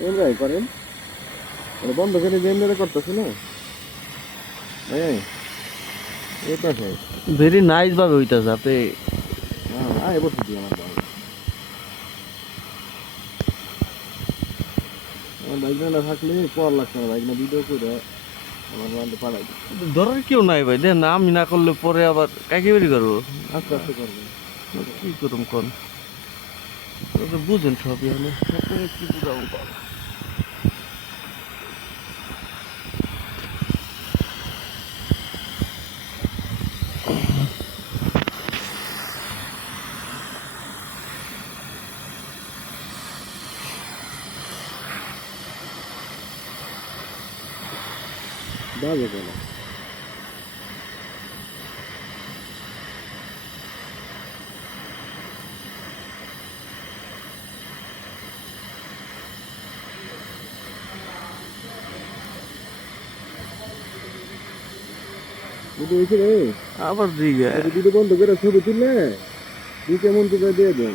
এমরাই করেন মানে বন্ধ করে যে এমনি করতেছে না এই এই পাশে ভেরি নাইস ভাবে হইতাছে আপনি আয় বসে দিই আমার বাইক না থাকলে পর লাগছে না বাইক না ভিডিও করে আমার বান্ধে পাঠাই দিই ধরার কেউ নাই ভাই দেন আমি না করলে পরে আবার কাকে বেরি করবো আস্তে আস্তে করবেন কি করুম কোন বুঝেন সবই হলে কি বুঝাবো বাজে কেন ভিডিও হয়েছে রে আবার দিকে ভিডিও বন্ধ করে ছবি তুললে তুই কেমন তোকে দিয়ে দেন